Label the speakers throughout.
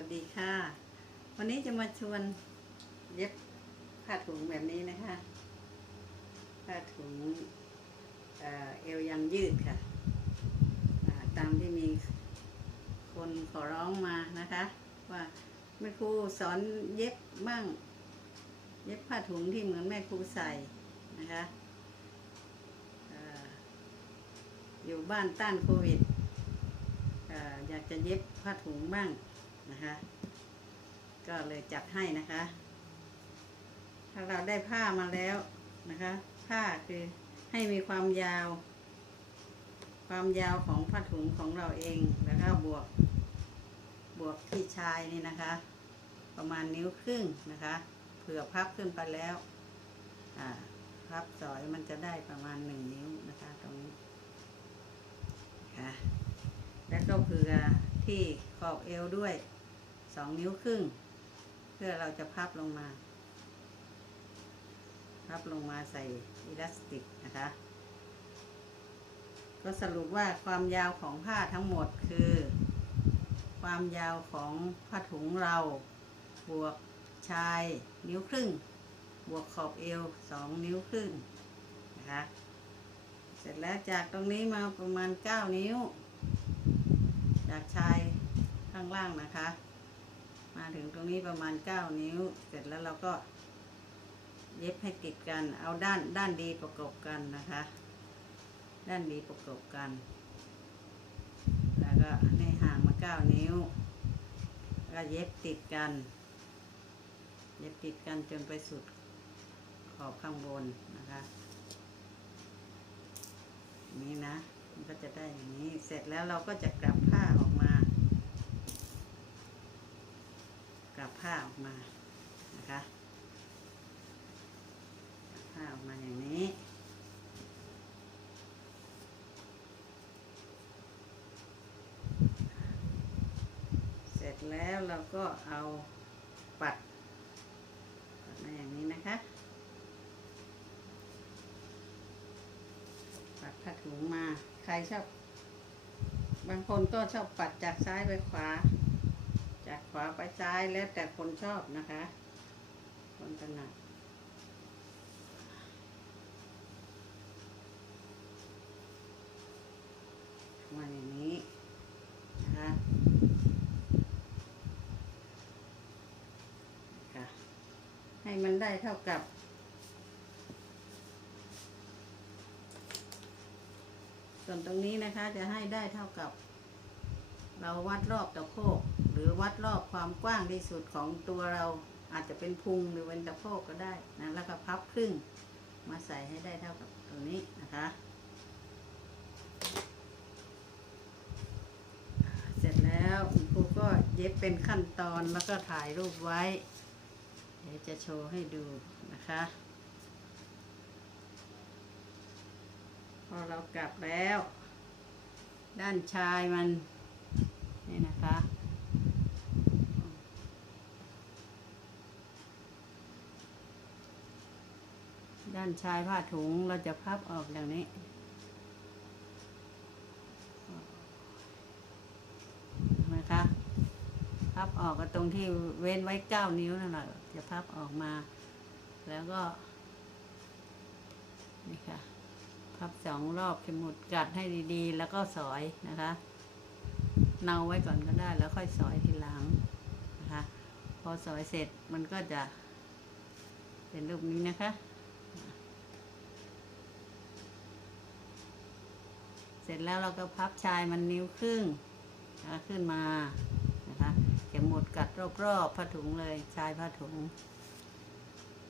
Speaker 1: วัสดีค่ะ วันนี้จะมาชวนเย็บผ้าถุงแบบนี้นะคะ ผ้าถุงเอเอวยางยืดค่ะ ตามที่มีคนขอร้องมานะคะ ว่าแม่ครูสอนเย็บบ้าง เย็บผ้าถุงที่เหมือนแม่ครูใส่นะคะอยู่บ้านต้านโควิดอยากจะเย็บผ้าถุงบ้าง นะคะ ก็เลยจัดให้นะคะ ถ้าเราได้ผ้ามาแล้วนะคะ ผ้าคือให้มีความยาว ความยาวของผ้าถุงของเราเองแล้วก็บวก บวกที่ชายนี่นะคะ ประมาณนิ้วครึ่งนะคะ เผื่อพับขึ้นไปแล้วอ่าพับสอยมันจะได้ประมาณหนึ่งนิ้วนะคะตรงนี้ค่ะแล้วก็เผื่อที่ขอบเอวด้วย องนิ้วครึ่ง เพื่อเราจะพับลงมา พับลงมาใส่อิลาสติกนะคะ ก็สรุปว่าความยาวของผ้าทั้งหมดคือ ความยาวของผ้าถุงเราบวกชายนิ้วครึ่ง บวกขอบเอวสองนิ้วครึ่งนะคะเสร็จแล้วจากตรงนี้มาประมาณ 9 นิ้ว จากชายข้างล่างนะคะ มาถึงตรงนี้ประมาณ 9 นิ้ว เสร็จแล้วเราก็ เย็บให้ติดกัน เอาด้านด้านดีประกบกันนะคะ ด้านดีประกบกัน แล้วก็ให้ห่างมา 9 นิ้วแล้ว ก็เย็บติดกัน เย็บติดกันจนไปสุดขอบข้างบนนะคะนี้นะ มันก็จะได้อย่างนี้ เสร็จแล้วเราก็จะกลับผ้าออกมา กลับ ผ้าออกมานะคะกลับผ้าออกมาอย่างนี้ เสร็จแล้วเราก็เอาปัดปัดมาอย่างนี้นะคะ ปัดผ้าถุงมา ใครชอบ บางคนก็ชอบปัดจากซ้ายไปขวา จากขวาไปซ้ายแล้วแต่คนชอบนะคะ คนถนัดมาอย่างนี้นะคะค่ะให้มันได้เท่ากับส่วนตรงนี้นะคะจะให้ได้เท่ากับ เราวัดรอบตะโพก รือวัดรอบความกว้างที่สุดของตัวเราอาจจะเป็นพุงหรือเป็นตะโพกก็ได้นะแล้วก็พับครึ่งมาใส่ให้ได้เท่ากับตรงนี้นะคะเสร็จแล้วคุณครูก็เย็บเป็นขั้นตอนแล้วก็ถ่ายรูปไว้ เดี๋ยวจะโชว์ให้ดูนะคะ พอเรากลับแล้ว ด้านชายมัน นี่นะคะ ด้านชายผ้าถุงเราจะพับออกอย่างนี้ นะคะ พับออกก็ตรงที่เว้นไว้เก้านิ้วนั่นแหละจะพับออกมา แล้วก็ นี่ค่ะ พับสองรอบเข็มหมุดกัดให้ดีๆ แล้วก็สอยนะคะเนาไว้ก่อนก็ได้แล้วค่อยสอยทีหลังนะคะ พอสอยเสร็จมันก็จะเป็นรูปนี้นะคะ สร็จแล้วเราก็พับชายมันนิ้วครึ่งนะคะขึ้นมานะคะเข็มหมดกัดรอบๆผ้าถุงเลยชายผ้าถุง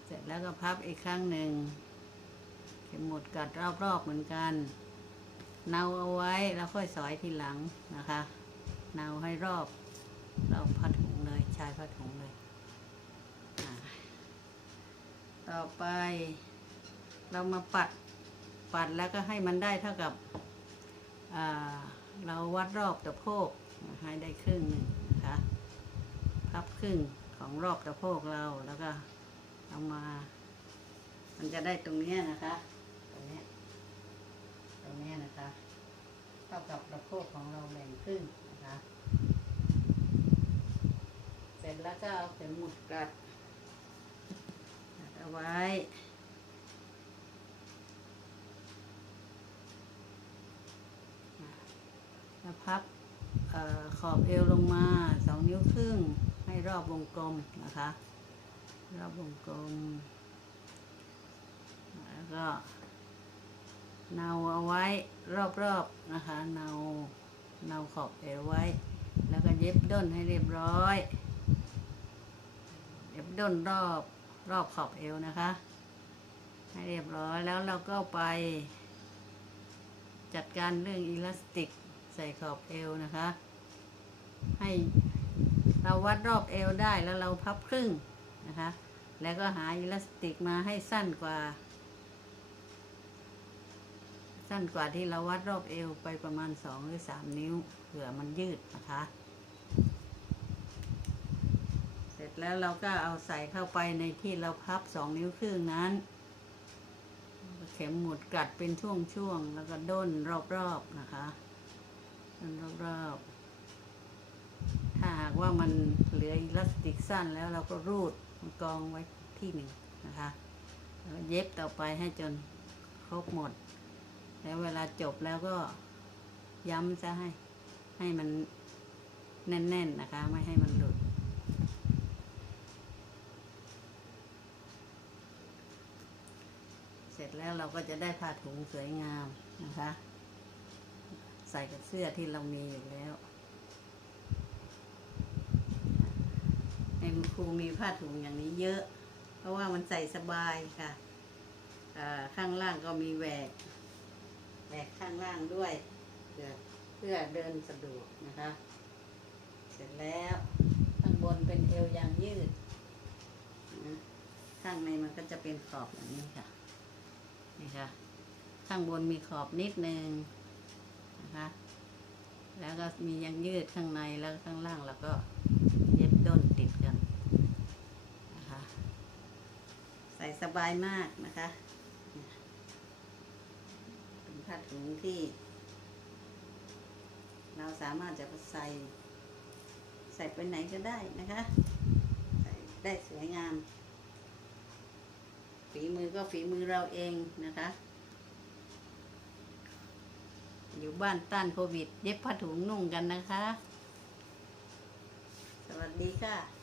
Speaker 1: เสร็จแล้วก็พับอีกครั้งหนึ่งเข็มหมดกัดรอบๆเหมือนกันเนาเอาไว้แล้วค่อยสอยทีหลังนะคะเนาให้รอบรอบผ้าถุงเลยชายผ้าถุงเลย ต่อไปเรามาปัดปัดแล้วก็ให้มันได้เท่ากับ เราวัดรอบตะโพกให้ได้ครึ่งหนึ่งนะคะพับครึ่งของรอบตะโพกเราแล้วก็เอามา มันจะได้ตรงนี้นะคะ ตรงนี้ตรงนี้นะคะเท่ากับระโพกของเราแบ่งครึ่งนะคะ เสร็จแล้วก็เอาเข็มหมุดกัดกัดเอาไว้พับเออ ขอบเอวลงมาสองนิ้วครึ่งให้รอบวงกลมนะคะ รอบวงกลม แล้วก็เนาเอาไว้รอบๆนะคะเนาเนาขอบเอวไว้ แล้วก็เย็บด้นให้เรียบร้อย เย็บด้นรอบรอบขอบเอวนะคะ ให้เรียบร้อยแล้วเราก็ไป จัดการเรื่องอิลาสติกใส่ขอบเอวนะคะ ให้เราวัดรอบเอวได้แล้วเราพับครึ่งนะคะ แล้วก็หาอิลาสติกมาให้สั้นกว่า สั้นกว่าที่เราวัดรอบเอวไปประมาณสองหรือสามนิ้วเผื่อมันยืดนะคะ เสร็จแล้วเราก็เอาใส่เข้าไปในที่เราพับสองนิ้วครึ่งนั้น เข็มหมุดกัดเป็นช่วงๆ แล้วก็ด้นรอบๆนะคะด้นรอบๆ ถ้าหากว่ามันเหลืออิลาสติกสั้นแล้วเราก็รูดมันกองไว้ที่หนึ่งนะคะแล้วเย็บต่อไปให้จนครบหมด แล้วเวลาจบแล้วก็ย้ำจะให้ ให้มันแน่นๆนะคะ ไม่ให้มันหลุด เสร็จแล้วเราก็จะได้ผ้าถุงสวยงามนะคะ ใส่กับเสื้อที่เรามีอยู่แล้วใน คุณครูมีผ้าถุงอย่างนี้เยอะ เพราะว่ามันใส่สบายค่ะอ่าข้างล่างก็มีแหวกแหวกข้างล่างด้วยเพื่อเพื่อเดินสะดวกนะคะ เสร็จแล้วข้างบนเป็นเอวยางยืดข้างในมันก็จะเป็นขอบอย่างนี้ค่ะนี่ค่ะ ข้างบนมีขอบนิดนึงนะคะ แล้วก็มียางยืดข้างในแล้วข้างล่างแล้วก็เย็บด้นติดกันนะคะ ใส่สบายมากนะคะเป็นผ้าถุงที่ เราสามารถจะใส่ใส่ไปไหนก็ได้นะคะใส่ได้สวยงาม ฝีมือก็ฝีมือเราเองนะคะ อยู่บ้านต้านโควิด เย็บผ้าถุงนุ่งกันนะคะ สวัสดีค่ะ